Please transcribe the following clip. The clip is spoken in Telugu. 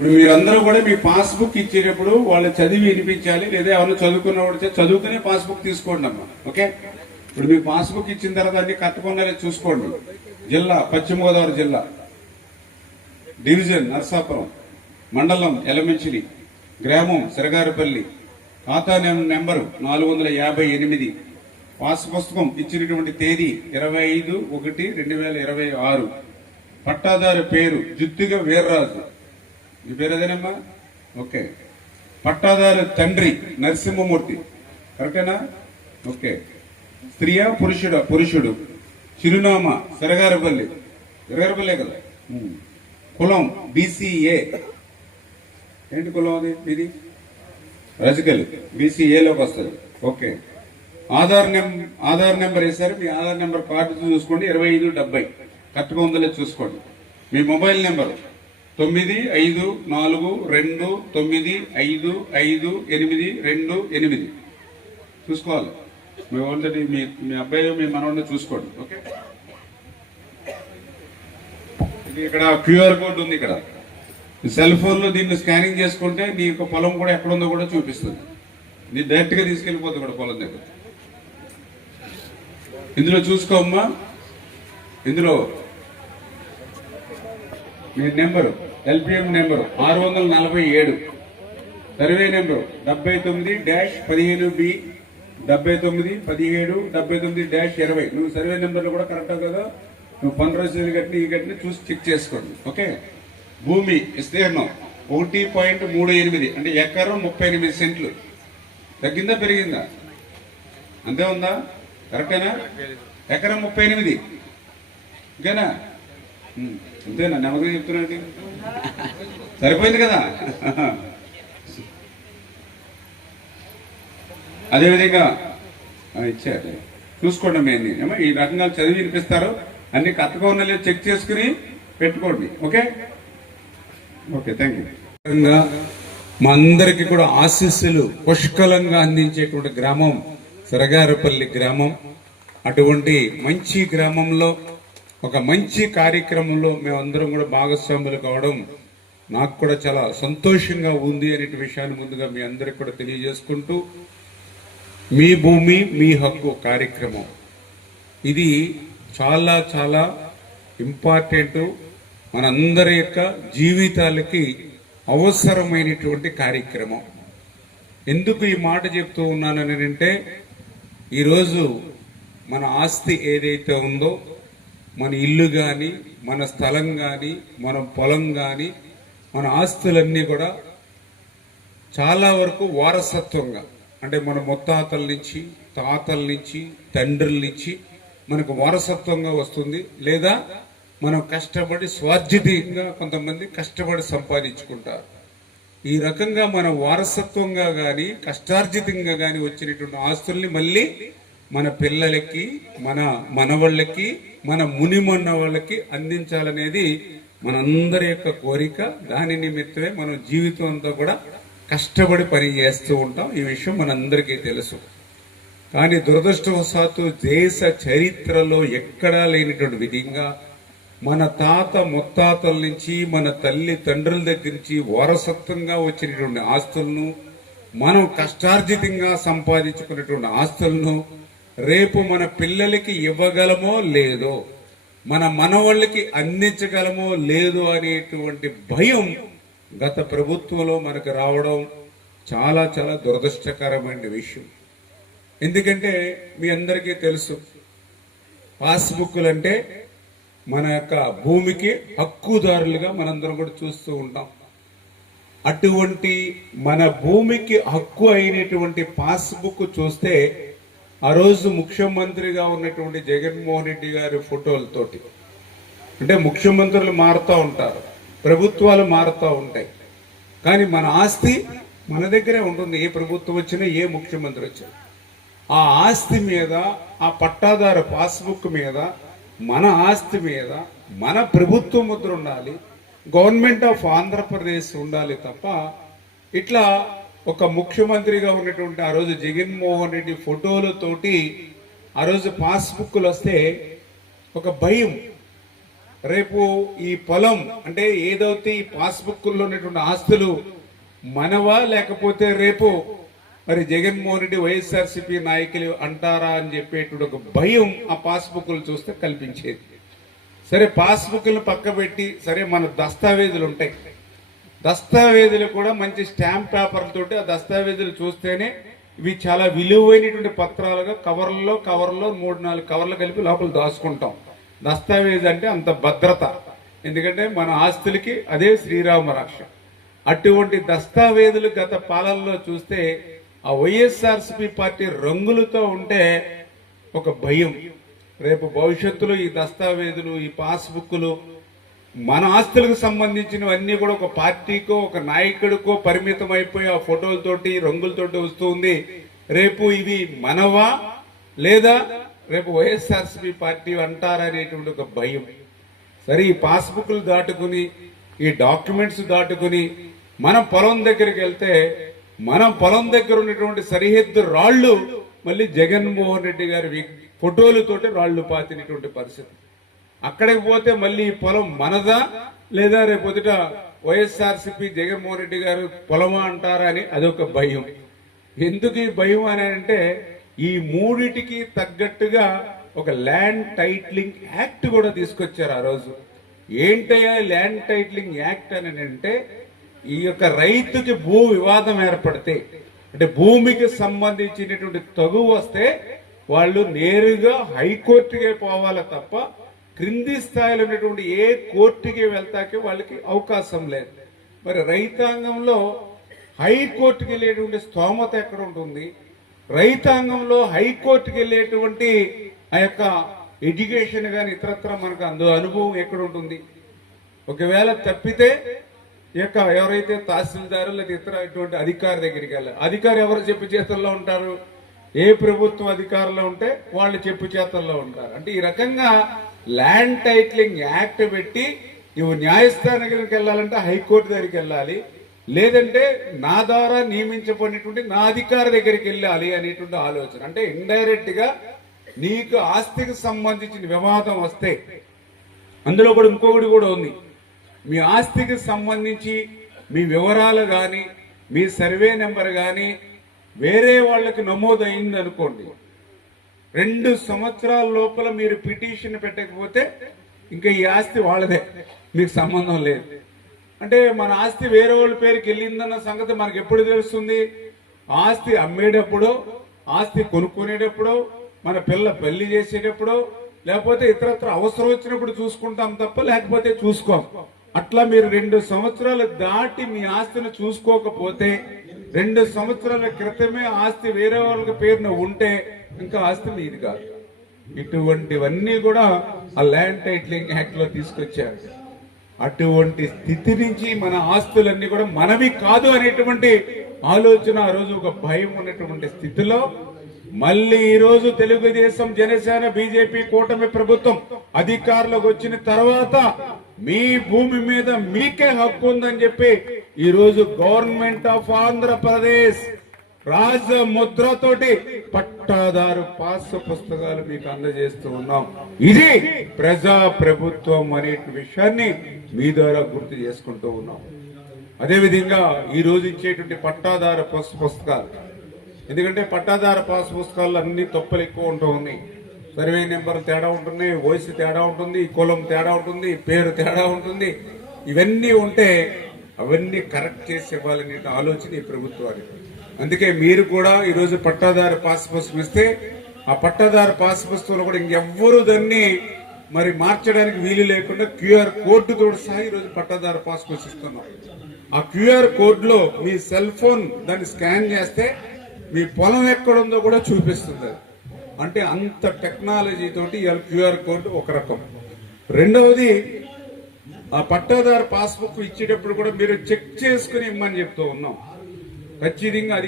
ఇప్పుడు మీరందరూ కూడా మీ పాస్బుక్ ఇచ్చేటప్పుడు వాళ్ళు చదివి వినిపించాలి లేదా ఎవరైనా చదువుకున్న వాడితే చదువుకునే పాస్బుక్ తీసుకోండి అమ్మా ఓకే? ఇప్పుడు మీ పాస్బుక్ ఇచ్చిన తర్వాత అన్ని కట్టుకున్నారో చూసుకోండి. జిల్లా పశ్చిమ గోదావరి జిల్లా. డివిజన్ నర్సాపురం. మండలం ఎలమెంచిలి. గ్రామం సిరగారపల్లి. ఖాతా నెంబరు నాలుగు వందల యాభై ఎనిమిది. పాస్ పుస్తకం ఇచ్చినటువంటి తేదీ ఇరవై ఐదు ఒకటి రెండు వేల ఇరవై ఆరు. పట్టాదారు పేరు జుత్తిగా వీర్రాజు. మీ పేరు అదేనమ్మా ఓకే. పట్టాదారు తండ్రి నరసింహమూర్తి. కరెక్టేనా? ఓకే. స్త్రీయా పురుషుడా? పురుషుడు. చిరునామా సిరగారపల్లి. సిరగారపల్లే కదా? కులం బీసీఏ. ఏంటి కులం అది? ఇది రజకల్ బీసీఏలోకి వస్తుంది. ఓకే. ఆధార్ నెం ఆధార్ నెంబర్ వేసారు మీ ఆధార్ నెంబర్ కార్డు చూసుకోండి. ఇరవై ఐదు డెబ్బై. కరెక్ట్గా ఉందో చూసుకోండి. మీ మొబైల్ నెంబర్. తొమ్మిది ఐదు నాలుగు రెండు తొమ్మిది ఐదు ఐదు ఎనిమిది రెండు ఎనిమిది. చూసుకోవాలి. మీ వాళ్ళని మీ మీ అబ్బాయి మీ మనవాడిని చూసుకోండి ఓకే? ఇది ఇక్కడ క్యూఆర్ కోడ్ ఉంది ఇక్కడ. సెల్ ఫోన్లో దీన్ని స్కానింగ్ చేసుకుంటే నీ యొక్క పొలం కూడా ఎక్కడుందో కూడా చూపిస్తుంది. నీ డైరెక్ట్గా తీసుకెళ్ళిపోతుంది కూడా పొలం దగ్గర. ఇందులో చూసుకోమ్మా. ఇందులో మీ నెంబరు. ఎల్పిఎం నెంబరు ఆరు వందల నలభై ఏడు. సర్వే నెంబరు డెబ్బై తొమ్మిది డాష్ పదిహేను బి డెబ్బై తొమ్మిది పదిహేడు డెబ్బై తొమ్మిది డాష్ ఇరవై. నువ్వు సర్వే నెంబర్లు కూడా కరెక్టా కదా? నువ్వు పన్ను రసీదులు కట్టిన ఈ కట్టిన చూసి చెక్ చేసుకోండి. ఓకే? భూమి విస్తీర్ణం ఒకటి పాయింట్ మూడు ఎనిమిది. అంటే ఎకరం ముప్పై ఎనిమిది సెంట్లు. తగ్గిందా పెరిగిందా? అంతే ఉందా? కరెక్టేనా? ఎకరం ముప్పై ఎనిమిది. ఇంకేనా? అంతేనా నెమ్మదిగా చెప్తున్నాడు సరిపోయింది కదా? అదేవిధంగా ఇచ్చారు. చూసుకోండి మేము ఏమో ఈ రకంగా చదివి వినిపిస్తారు. అన్ని కరెక్ట్గా ఉన్న చెక్ చేసుకుని పెట్టుకోండి. ఓకే? ఓకే థ్యాంక్ యూ మా అందరికి కూడా ఆశీస్సులు పుష్కలంగా అందించేటువంటి గ్రామం సరగారపల్లి గ్రామం. అటువంటి మంచి గ్రామంలో ఒక మంచి కార్యక్రమంలో మేమందరం కూడా భాగస్వాములు కావడం నాకు కూడా చాలా సంతోషంగా ఉంది అనే విషయాన్ని ముందుగా మీ అందరికి కూడా తెలియజేసుకుంటూ మీ భూమి మీ హక్కు కార్యక్రమం. ఇది చాలా చాలా ఇంపార్టెంట్ మనందరి యొక్క జీవితాలకి అవసరమైనటువంటి కార్యక్రమం. ఎందుకు ఈ మాట చెప్తూ ఉన్నానని అంటే ఈరోజు మన ఆస్తి ఏదైతే ఉందో మన ఇల్లు కానీ మన స్థలం కానీ మన పొలం కానీ మన ఆస్తులన్నీ కూడా చాలా వరకు వారసత్వంగా అంటే మన ముత్తాతల నుంచి తాతల నుంచి తండ్రుల నుంచి మనకు వారసత్వంగా వస్తుంది. లేదా మనం కష్టపడి స్వార్జితంగా కొంతమంది కష్టపడి సంపాదించుకుంటారు. ఈ రకంగా మన వారసత్వంగా కానీ కష్టార్జితంగా కానీ వచ్చినటువంటి ఆస్తుల్ని మళ్ళీ మన పిల్లలకి మన మనవాళ్ళకి మన ముని వాళ్ళకి అందించాలనేది మనందరి యొక్క కోరిక. దాని నిమిత్తమే మనం జీవితం అంతా కూడా కష్టపడి పని చేస్తూ ఉంటాం. ఈ విషయం మనందరికీ తెలుసు. కానీ దురదృష్టవశాత్తు దేశ చరిత్రలో ఎక్కడా లేనటువంటి విధంగా మన తాత ముత్తాతల నుంచి మన తల్లి తండ్రుల దగ్గర నుంచి వారసత్వంగా వచ్చినటువంటి ఆస్తులను మనం కష్టార్జితంగా సంపాదించుకున్నటువంటి ఆస్తులను రేపు మన పిల్లలకి ఇవ్వగలమో లేదో మన మనవాళ్ళకి అందించగలమో లేదో అనేటువంటి భయం గత ప్రభుత్వంలో మనకు రావడం చాలా చాలా దురదృష్టకరమైన విషయం. ఎందుకంటే మీ అందరికీ తెలుసు పాస్బుక్లు అంటే మన యొక్క భూమికి హక్కుదారులుగా మనందరం కూడా చూస్తూ ఉంటాం. అటువంటి మన భూమికి హక్కు అయినటువంటి పాస్బుక్ చూస్తే ఆ రోజు ముఖ్యమంత్రిగా ఉన్నటువంటి జగన్మోహన్ రెడ్డి గారి ఫోటోలతోటి అంటే ముఖ్యమంత్రులు మారుతూ ఉంటారు ప్రభుత్వాలు మారుతూ ఉంటాయి. కానీ మన ఆస్తి మన దగ్గరే ఉంటుంది ఏ ప్రభుత్వం వచ్చినా ఏ ముఖ్యమంత్రి వచ్చినా. ఆ ఆస్తి మీద ఆ పట్టాదారు పాస్బుక్ మీద మన ఆస్తి మీద మన ప్రభుత్వ ముద్ర ఉండాలి. గవర్నమెంట్ ఆఫ్ ఆంధ్రప్రదేశ్ ఉండాలి తప్ప ఇట్లా ఒక ముఖ్యమంత్రిగా ఉన్నటువంటి ఆ రోజు జగన్మోహన్ రెడ్డి ఫోటోలతోటి ఆ రోజు పాస్బుక్లు వస్తే ఒక భయం. రేపు ఈ పొలం అంటే ఏదైతే ఈ పాస్బుక్లో ఉన్నటువంటి ఆస్తులు మనవా లేకపోతే రేపు? మరి జగన్మోహన్ రెడ్డి వైఎస్ఆర్సీపీ నాయకులు అంటారా అని చెప్పేటువంటి ఒక భయం ఆ పాస్బుక్లు చూస్తే కల్పించేది. సరే పాస్బుక్లు పక్క పెట్టి సరే మన దస్తావేజులు ఉంటాయి దస్తావేజులు కూడా మంచి స్టాంప్ పేపర్లతోటి ఆ దస్తావేజులు చూస్తేనే ఇవి చాలా విలువైనటువంటి పత్రాలుగా కవర్లలో కవర్లో మూడు నాలుగు కవర్లు కలిపి లోపల దాచుకుంటాం. దస్తావేజ్ అంటే అంత భద్రత. ఎందుకంటే మన ఆస్తులకి అదే శ్రీరామ రక్ష. అటువంటి దస్తావేజులు గత పాలనలో చూస్తే ఆ వైఎస్ఆర్సీపీ పార్టీ రంగులతో ఉంటే ఒక భయం. రేపు భవిష్యత్తులో ఈ దస్తావేజులు ఈ పాస్బుక్లు మన ఆస్తులకు సంబంధించినవన్నీ కూడా ఒక పార్టీకో ఒక నాయకుడికో పరిమితం అయిపోయి ఆ ఫోటోలతోటి రంగులతోటి వస్తుంది రేపు ఇవి మనవా లేదా రేపు వైఎస్ఆర్సీపీ పార్టీ అంటారనేటువంటి ఒక భయం. సరే ఈ పాస్బుక్లు దాటుకుని ఈ డాక్యుమెంట్స్ దాటుకుని మనం పొలం దగ్గరికి వెళ్తే మనం పొలం దగ్గర ఉన్నటువంటి సరిహద్దు రాళ్ళు మళ్ళీ జగన్మోహన్ రెడ్డి గారి ఫోటోలతోటి రాళ్ళు పాతినటువంటి పరిస్థితి. అక్కడికి పోతే మళ్ళీ ఈ పొలం మనదా లేదా రేపొద్దుట వైఎస్ఆర్సీపీ జగన్మోహన్ రెడ్డి గారు పొలమా అంటారా అని అదొక భయం. ఎందుకు ఈ భయం అని అంటే ఈ మూడిటికి తగ్గట్టుగా ఒక ల్యాండ్ టైట్లింగ్ యాక్ట్ కూడా తీసుకొచ్చారు ఆ రోజు. ఏంటయ్యా ల్యాండ్ టైట్లింగ్ యాక్ట్ అని అంటే ఈ యొక్క రైతుకి భూ వివాదం ఏర్పడితే అంటే భూమికి సంబంధించినటువంటి తగు వస్తే వాళ్ళు నేరుగా హైకోర్టుకే పోవాలి తప్ప క్రింది స్థాయిలో ఉన్నటువంటి ఏ కోర్టుకి వెళ్తాకే వాళ్ళకి అవకాశం లేదు. మరి రైతాంగంలో హైకోర్టుకి వెళ్ళేటువంటి స్తోమత ఎక్కడ ఉంటుంది? రైతాంగంలో హైకోర్టుకి వెళ్ళేటువంటి ఆ యొక్క ఎడ్యుకేషన్ కానీ ఇతరత్ర మనకు అందు అనుభవం ఎక్కడ ఉంటుంది? ఒకవేళ తప్పితే ఈ యొక్క ఎవరైతే తహసీల్దారు లేదా ఇతర ఇటువంటి అధికారి దగ్గరికి వెళ్ళాలి. అధికారి ఎవరు చెప్పు చేతల్లో ఉంటారు? ఏ ప్రభుత్వం అధికారంలో ఉంటే వాళ్ళు చెప్పు చేతల్లో ఉంటారు. అంటే ఈ రకంగా ల్యాండ్ టైటిలింగ్ యాక్ట్ పెట్టి నువ్వు న్యాయస్థానానికి వెళ్ళాలంటే హైకోర్టు దగ్గరికి వెళ్ళాలి. లేదంటే నా ద్వారా నియమించబడినటువంటి నా అధికారి దగ్గరికి వెళ్ళాలి అనేటువంటి ఆలోచన. అంటే ఇండైరెక్ట్గా నీకు ఆస్తికి సంబంధించిన వివాదం వస్తే అందులో కూడా ఇంకొకటి కూడా ఉంది. మీ ఆస్తికి సంబంధించి మీ వివరాలు కానీ మీ సర్వే నెంబర్ కానీ వేరే వాళ్ళకి నమోదు అనుకోండి రెండు సంవత్సరాల లోపల మీరు పిటిషన్ పెట్టకపోతే ఇంకా ఈ ఆస్తి వాళ్ళదే. మీకు సంబంధం లేదు. అంటే మన ఆస్తి వేరే వాళ్ళ పేరుకి వెళ్ళిందన్న సంగతి మనకు ఎప్పుడు తెలుస్తుంది? ఆస్తి అమ్మేటప్పుడు ఆస్తి కొనుక్కునేటప్పుడు మన పిల్ల పెళ్ళి చేసేటప్పుడు లేకపోతే ఇతరత్ర అవసరం వచ్చినప్పుడు చూసుకుంటాం తప్ప లేకపోతే చూసుకోం. అట్లా మీరు రెండు సంవత్సరాలు దాటి మీ ఆస్తిని చూసుకోకపోతే రెండు సంవత్సరాల క్రితమే ఆస్తి వేరే వాళ్ళకి పేరున ఉంటే ఇంకా ఆస్తి మీది కాదు. ఇటువంటివన్నీ కూడా ఆ ల్యాండ్ టైటిలింగ్ యాక్ట్లో తీసుకొచ్చారు. అటువంటి స్థితి నుంచి మన ఆస్తులన్నీ కూడా మనవి కాదు అనేటువంటి ఆలోచన ఆ రోజు ఒక భయం ఉన్నటువంటి స్థితిలో మళ్ళీ ఈ రోజు తెలుగుదేశం జనసేన బీజేపీ కూటమి ప్రభుత్వం అధికారంలోకి వచ్చిన తర్వాత మీ భూమి మీద మీకే హక్కు ఉందని చెప్పి ఈరోజు గవర్నమెంట్ ఆఫ్ ఆంధ్రప్రదేశ్ రాజ ముద్రతోటి పట్టాదారు పాస్ పుస్తకాలు మీకు అందజేస్తూ ఉన్నాం. ఇది ప్రజా ప్రభుత్వం అనే విషయాన్ని మీ ద్వారా గుర్తు చేసుకుంటూ ఉన్నాం. అదేవిధంగా ఈ రోజు ఇచ్చేటువంటి పట్టాదారు పాస్ పుస్తకాలు. ఎందుకంటే పట్టాదార పాస్ పుస్తకాలు అన్ని తప్పులు ఎక్కువ ఉంటూ ఉన్నాయి. సర్వే నెంబర్ తేడా ఉంటుంది వయసు తేడా ఉంటుంది కులం తేడా ఉంటుంది పేరు తేడా ఉంటుంది. ఇవన్నీ ఉంటే అవన్నీ కరెక్ట్ చేసి ఇవ్వాలనే ఆలోచన ఈ ప్రభుత్వానికి. అందుకే మీరు కూడా ఈరోజు పట్టాదారు పాస్ పుస్తకం ఇస్తే ఆ పట్టాదారు పాస్ పుస్తకంలో కూడా ఇంకెవ్వరూ దాన్ని మరి మార్చడానికి వీలు లేకుండా క్యూఆర్ కోడ్ తోడు సహా ఈరోజు పట్టాదారు పాస్ పుస్తకం ఇస్తున్నాం. ఆ క్యూఆర్ కోడ్లో మీ సెల్ ఫోన్ దాన్ని స్కాన్ చేస్తే మీ పొలం ఎక్కడుందో కూడా చూపిస్తుంది అది. అంటే అంత టెక్నాలజీ తోటి ఇవాళ క్యూఆర్ కోడ్ ఒక రకం. రెండవది ఆ పట్టాదారు పాస్బుక్ ఇచ్చేటప్పుడు కూడా మీరు చెక్ చేసుకుని ఇమ్మని చెప్తూ ఉన్నాం. ఖచ్చితంగా అది